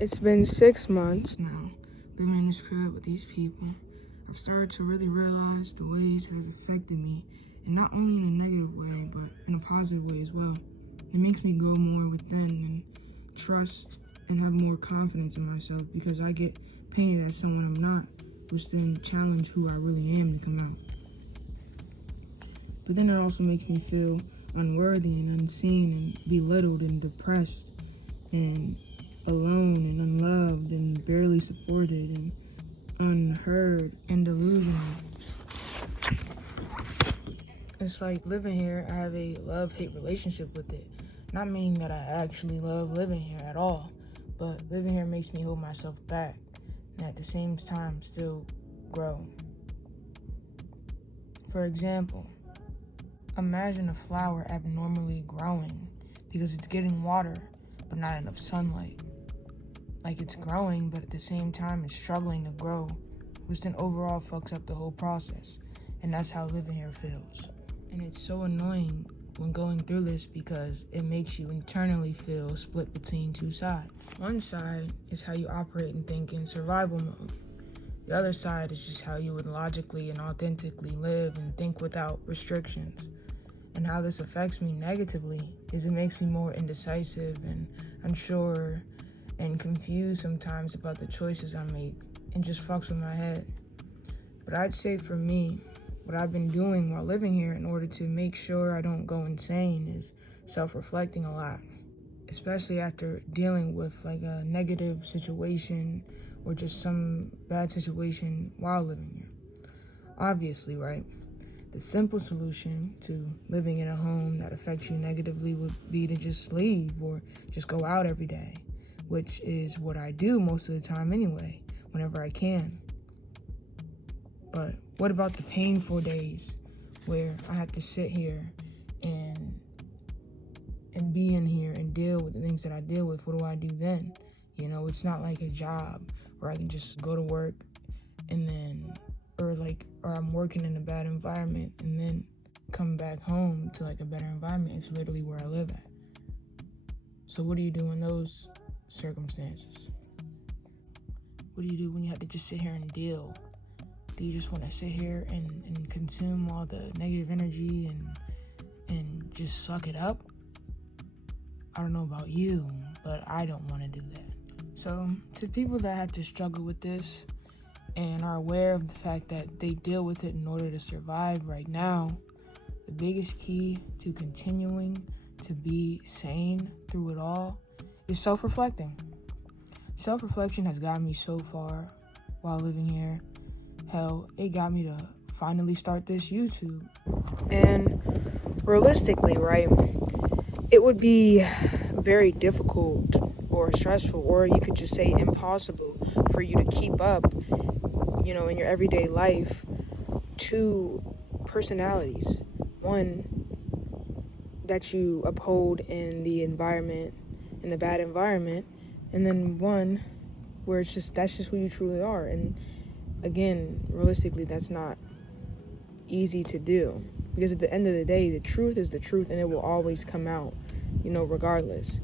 It's been 6 months now living in this crib with these people. I've started to really realize the ways it has affected me, and not only in a negative way, but in a positive way as well. It makes me go more within and trust and have more confidence in myself, because I get painted as someone I'm not, which then challenge who I really am to come out. But then it also makes me feel unworthy and unseen and belittled and depressed and alone and unloved and barely supported and unheard and delusional. It's like living here, I have a love-hate relationship with it. Not meaning that I actually love living here at all, but living here makes me hold myself back and at the same time still grow. For example, imagine a flower abnormally growing because it's getting water but not enough sunlight. Like it's growing, but at the same time it's struggling to grow, which then overall fucks up the whole process. And that's how living here feels. And it's so annoying when going through this, because it makes you internally feel split between two sides. One side is how you operate and think in survival mode. The other side is just how you would logically and authentically live and think without restrictions. And how this affects me negatively is it makes me more indecisive and unsure and confused sometimes about the choices I make, and just fucks with my head. But I'd say for me, what I've been doing while living here in order to make sure I don't go insane is self-reflecting a lot, especially after dealing with like a negative situation or just some bad situation while living here. Obviously, right? The simple solution to living in a home that affects you negatively would be to just leave or just go out every day, which is what I do most of the time anyway, whenever I can. But what about the painful days where I have to sit here and be in here and deal with the things that I deal with? What do I do then? You know, it's not like a job where I can just go to work and then, or I'm working in a bad environment and then come back home to like a better environment. It's literally where I live at. So what do you do in those circumstances? What do you do when you have to just sit here and deal? Do you just want to sit here and consume all the negative energy and just suck it up? I don't know about you, but I don't want to do that. So to people that have to struggle with this and are aware of the fact that they deal with it in order to survive right now, the biggest key to continuing to be sane through it all is self-reflecting. Self-reflection has gotten me so far while living here. Hell, it got me to finally start this YouTube. And realistically, right, it would be very difficult or stressful, or you could just say impossible, for you to keep up, you know, in your everyday life, two personalities. One that you uphold in the environment, in the bad environment, and then one where that's just who you truly are. And again, realistically, that's not easy to do, because at the end of the day, the truth is the truth, and it will always come out, you know, regardless.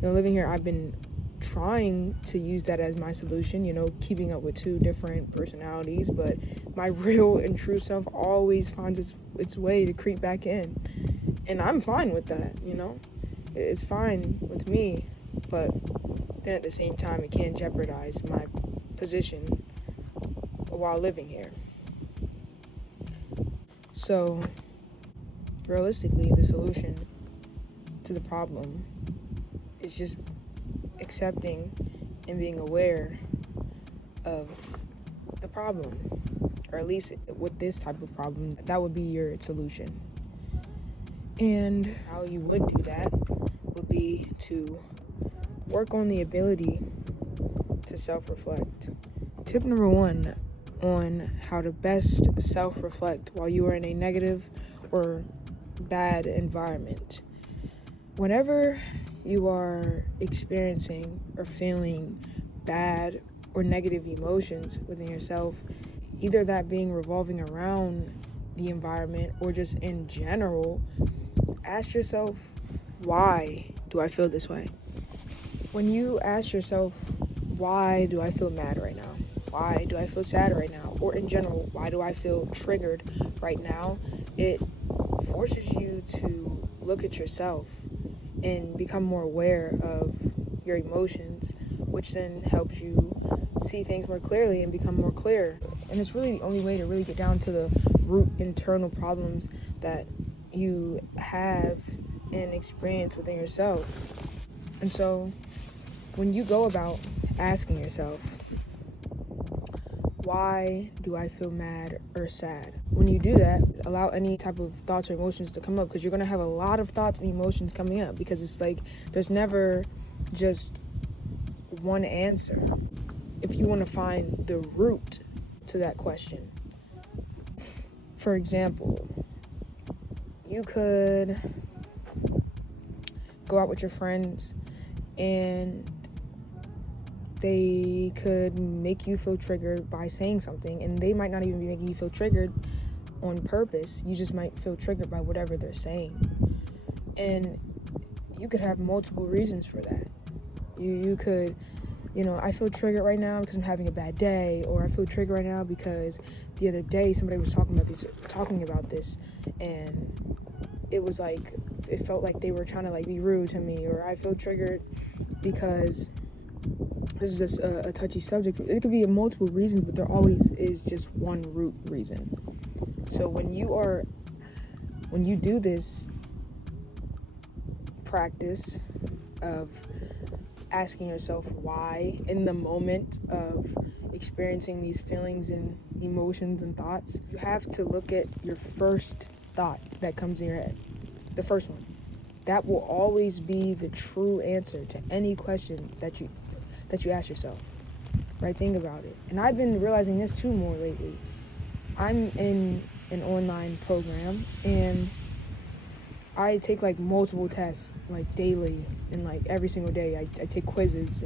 You know, living here, I've been trying to use that as my solution, you know, keeping up with two different personalities, but my real and true self always finds its way to creep back in. And I'm fine with that, you know? It's fine with me, but then at the same time, it can't jeopardize my position while living here. So, realistically, the solution to the problem is just accepting and being aware of the problem, or at least with this type of problem, that would be your solution. And how you would do that would be to work on the ability to self-reflect. Tip number 1 on how to best self-reflect while you are in a negative or bad environment. Whenever you are experiencing or feeling bad or negative emotions within yourself, either that being revolving around the environment or just in general, ask yourself, why do I feel this way? When you ask yourself why do I feel mad right now? Why do I feel sad right now? Or in general, why do I feel triggered right now? It forces you to look at yourself and become more aware of your emotions, which then helps you see things more clearly and become more clear. And it's really the only way to really get down to the root internal problems that you have and experience within yourself. And so when you go about asking yourself, why do I feel mad or sad? When you do that, allow any type of thoughts or emotions to come up, because you're going to have a lot of thoughts and emotions coming up, because it's like there's never just one answer. If you want to find the root to that question, for example, you could go out with your friends and they could make you feel triggered by saying something, and they might not even be making you feel triggered on purpose. You just might feel triggered by whatever they're saying, and you could have multiple reasons for that. You could, I feel triggered right now because I'm having a bad day, or I feel triggered right now because the other day somebody was talking about this, and it was like, it felt like they were trying to like be rude to me. Or I feel triggered because this is just a touchy subject. It could be multiple reasons, but there always is just one root reason. So when you do this practice of asking yourself why in the moment of experiencing these feelings and emotions and thoughts, you have to look at your first thought that comes in your head, the first one. That will always be the true answer to any question that you ask yourself, right? Think about it. And I've been realizing this too more lately. I'm in an online program, and I take like multiple tests, like daily, and like every single day I take quizzes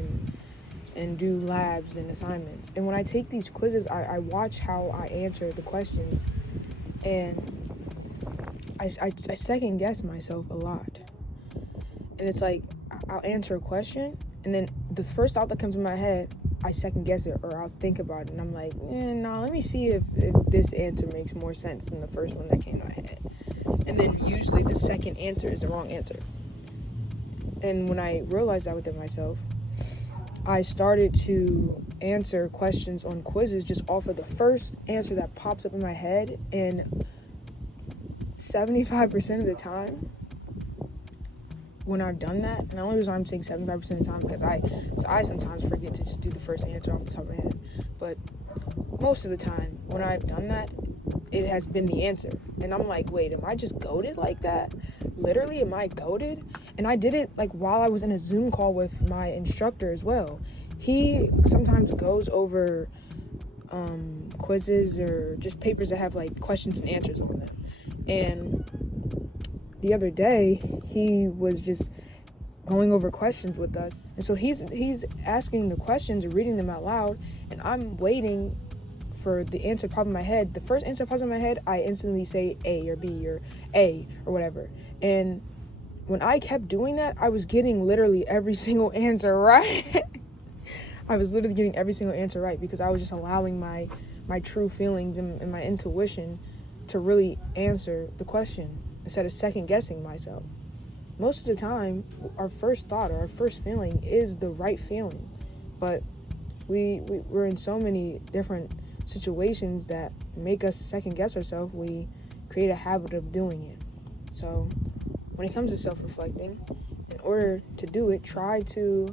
and do labs and assignments. And when I take these quizzes, I watch how I answer the questions, and I second guess myself a lot. And it's like, I'll answer a question, and then the first thought that comes in my head, I second guess it, or I'll think about it, and I'm like, let me see if this answer makes more sense than the first one that came to my head. And then usually the second answer is the wrong answer. And when I realized that within myself, I started to answer questions on quizzes just off of the first answer that pops up in my head, and 75% of the time, when I've done that, and the only reason I'm saying 75% of the time because I sometimes forget to just do the first answer off the top of my head, but most of the time when I've done that, it has been the answer. And I'm like, wait, am I just goated like that? Literally, am I goated? And I did it like while I was in a Zoom call with my instructor as well. He sometimes goes over quizzes or just papers that have like questions and answers on them. And the other day, he was just going over questions with us. And so he's asking the questions and reading them out loud, and I'm waiting for the answer to pop in my head. The first answer pops in my head, I instantly say A or B or A or whatever. And when I kept doing that, I was getting literally every single answer right. I was literally getting every single answer right because I was just allowing my true feelings and my intuition to really answer the question instead of second guessing myself. Most of the time, our first thought or our first feeling is the right feeling, but we're in so many different situations that make us second guess ourselves. We create a habit of doing it. So when it comes to self-reflecting, in order to do it, try to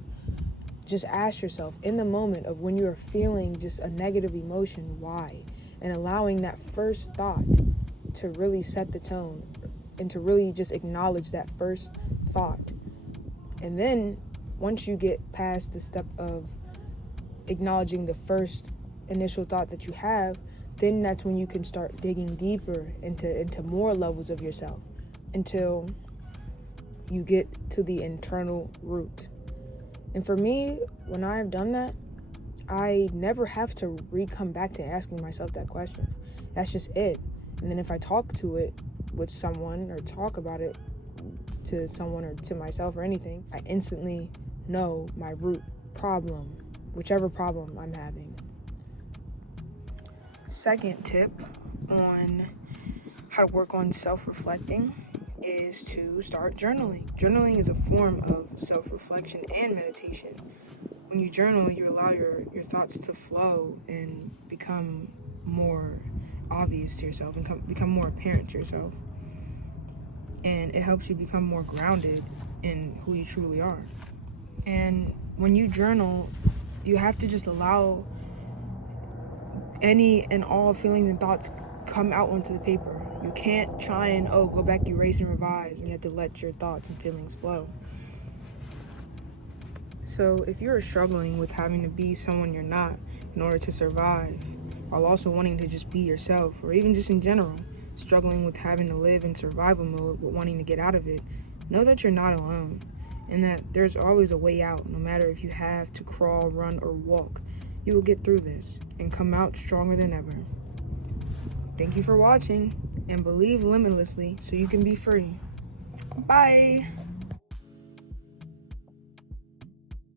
just ask yourself in the moment of when you're feeling just a negative emotion, why? And allowing that first thought to really set the tone and to really just acknowledge that first thought. And then once you get past the step of acknowledging the first initial thought that you have, then that's when you can start digging deeper into more levels of yourself until you get to the internal root. And for me, when I've done that, I never have to come back to asking myself that question. That's just it. And then if I talk to it with someone or talk about it to someone or to myself or anything, I instantly know my root problem whichever problem I'm having. Second tip on how to work on self-reflecting is to start journaling. Journaling is a form of self-reflection and meditation. When you journal, you allow your thoughts to flow and become more obvious to yourself and become more apparent to yourself. And it helps you become more grounded in who you truly are. And when you journal, you have to just allow any and all feelings and thoughts come out onto the paper. You can't try and go back, erase and revise. You have to let your thoughts and feelings flow. So if you're struggling with having to be someone you're not in order to survive, while also wanting to just be yourself, or even just in general, struggling with having to live in survival mode but wanting to get out of it, know that you're not alone, and that there's always a way out. No matter if you have to crawl, run, or walk, you will get through this and come out stronger than ever. Thank you for watching, and believe limitlessly so you can be free. Bye!